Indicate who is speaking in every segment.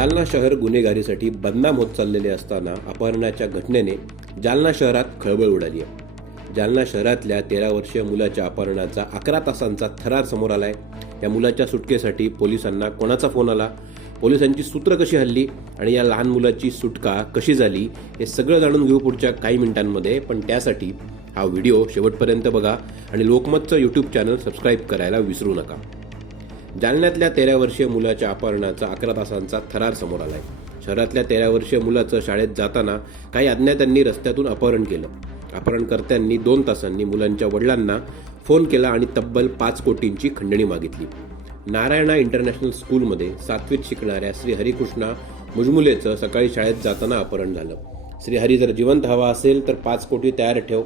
Speaker 1: जालना शहर गुन्हेगारीसाठी बदनाम होत चाललेले असताना अपहरणाच्या घटनेने जालना शहरात खळबळ उडाली आहे. जालना शहरातल्या तेरा वर्षीय मुलाच्या अपहरणाचा अकरा तासांचा थरार समोर आलाय. या मुलाच्या सुटकेसाठी पोलिसांना कोणाचा फोन आला? पोलिसांची सूत्र कशी हल्ली? आणि या लहान मुलाची सुटका कशी झाली? हे सगळं जाणून घेऊ पुढच्या काही मिनिटांमध्ये. पण त्यासाठी हा व्हिडिओ शेवटपर्यंत बघा. आणि लोकमतचं यूट्यूब चॅनल सबस्क्राईब करायला विसरू नका. जालन्यातल्या तेरा वर्षीय मुलाच्या अपहरणाचा अकरा तासांचा थरार समोर आलाय. शहरातल्या तेरा वर्षीय मुलाचं शाळेत जाताना काही अज्ञातांनी रस्त्यातून अपहरण केलं. अपहरणकर्त्यांनी दोन तासांनी मुलांच्या वडिलांना फोन केला आणि तब्बल पाच कोटींची खंडणी मागितली. नारायणा इंटरनॅशनल स्कूलमध्ये सातवीत शिकणाऱ्या श्री हरिकृष्णा मुजमुलेचं सकाळी शाळेत जाताना अपहरण झालं. श्रीहरी जर जिवंत हवा असेल तर पाच कोटी तयार ठेव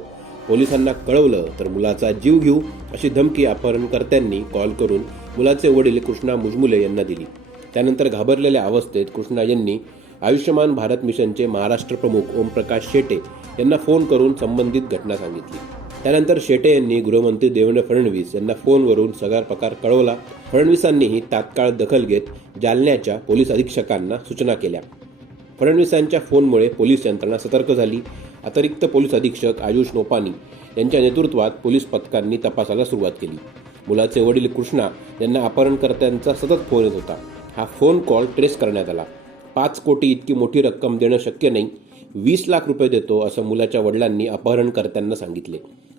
Speaker 1: पोलिसांना कळवलं तर मुलाचा जीव घेऊ अशी धमकी अपहरणकर्त्यांनी कॉल करून मुलाचे वडील कृष्णा मुजमुले यांना दिली. त्यानंतर घाबरलेल्या अवस्थेत कृष्णा यांनी आयुष्यमान भारत मिशनचे महाराष्ट्र प्रमुख ओमप्रकाश शेटे यांना फोन करून संबंधित घटना सांगितली. त्यानंतर शेटे यांनी गृहमंत्री देवेंद्र फडणवीस यांना फोनवरून सगळा प्रकार कळवला. फडणवीसांनीही तात्काळ दखल घेत जालन्याच्या पोलीस अधीक्षकांना सूचना केल्या. फडणवीसांच्या फोनमुळे पोलीस यंत्रणा सतर्क झाली. अतिरिक्त पोलीस अधीक्षक आयुष नोपानी यांच्या नेतृत्वात पोलीस पथकांनी तपासाला सुरुवात केली. मुलाचे वडील कृष्णा यांना अपहरणकर्त्यांचा सतत फोन येत होता. हा फोन कॉल ट्रेस करण्यात आला. पाच कोटी इतकी मोठी रक्कम देणं शक्य नाही. वीस लाख रुपये देतो असं मुलाच्या वडिलांनी अपहरणकर्त्यांना सांगितले.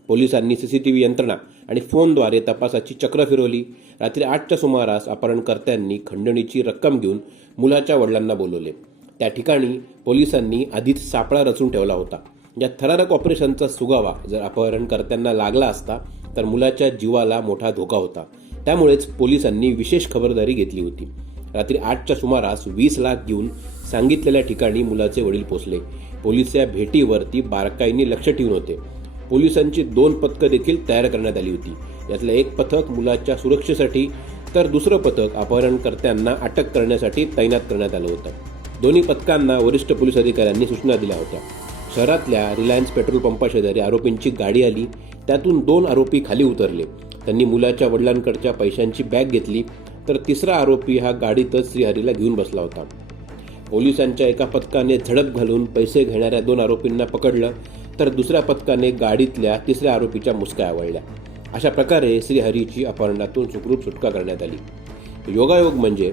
Speaker 1: पोलिसांनी सी सी टी व्ही यंत्रणा आणि फोनद्वारे तपासाची चक्र फिरवली. रात्री आठच्या सुमारास अपहरणकर्त्यांनी खंडणीची रक्कम घेऊन मुलाच्या वडिलांना बोलवले. त्या ठिकाणी पोलिसांनी आधीच सापळा रचून ठेवला होता. या थरारक ऑपरेशनचा सुगावा जर अपहरणकर्त्यांना लागला असता तर मुलाच्या जीवाला मोठा धोका होता. त्यामुळेच पोलिसांनी विशेष खबरदारी घेतली होती. रात्री आठच्या सुमारास वीस लाख घेऊन सांगितलेल्या ठिकाणी मुलाचे वडील पोचले. पोलीस या भेटीवरती बारकाईने लक्ष ठेवून होते. पोलिसांची दोन पथकं देखील तयार करण्यात आली होती. यातलं एक पथक मुलाच्या सुरक्षेसाठी तर दुसरं पथक अपहरणकर्त्यांना अटक करण्यासाठी तैनात करण्यात आलं होतं. दोन्ही पथकांना वरिष्ठ पोलीस अधिकाऱ्यांनी सूचना दिल्या होत्या. शहरातल्या रिलायन्स पेट्रोल पंपाशेजारी आरोपींची गाडी आली. त्यातून दोन आरोपी खाली उतरले. त्यांनी मुलाच्या वडिलांकडच्या पैशांची बॅग घेतली. तर तिसरा आरोपी हा गाडीतच श्रीहरीला घेऊन बसला होता. पोलिसांच्या एका पथकाने झडप घालून पैसे घेणाऱ्या दोन आरोपींना पकडलं. तर दुसऱ्या पथकाने गाडीतल्या तिसऱ्या आरोपीच्या मुसक्या आवळल्या. अशा प्रकारे श्रीहरीची अपहरणातून सुखरूप सुटका करण्यात आली. योगायोग म्हणजे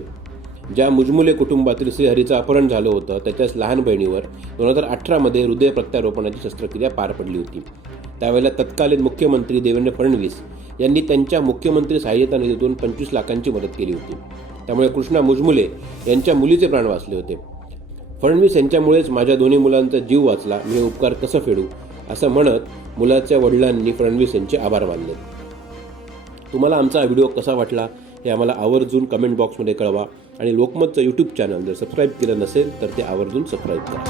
Speaker 1: ज्या मुजमुले कुटुंबातील श्रीहरीचं अपहरण झालं होतं त्याच्याच लहान बहिणीवर दोन हजार अठरामध्ये हृदय प्रत्यारोपणाची शस्त्रक्रिया पार पडली होती. त्यावेळेला तत्कालीन मुख्यमंत्री देवेंद्र फडणवीस यांनी त्यांच्या मुख्यमंत्री सहाय्यता निधीतून पंचवीस लाखांची मदत केली होती. त्यामुळे कृष्णा मुजमुले यांच्या मुलीचे प्राण वाचले होते. फडणवीस यांच्यामुळेच माझ्या दोन्ही मुलांचा जीव वाचला मी उपकार कसं फेडू? असं म्हणत मुलाच्या वडिलांनी फडणवीस यांचे आभार मानले. तुम्हाला आमचा व्हिडिओ कसा वाटला हे आम्हाला आवर्जून कमेंट बॉक्समध्ये कळवा. आणि लोकमतचं यूट्यूब चॅनल जर सबस्क्राईब केलं नसेल तर ते आवर्जून सबस्क्राईब करा.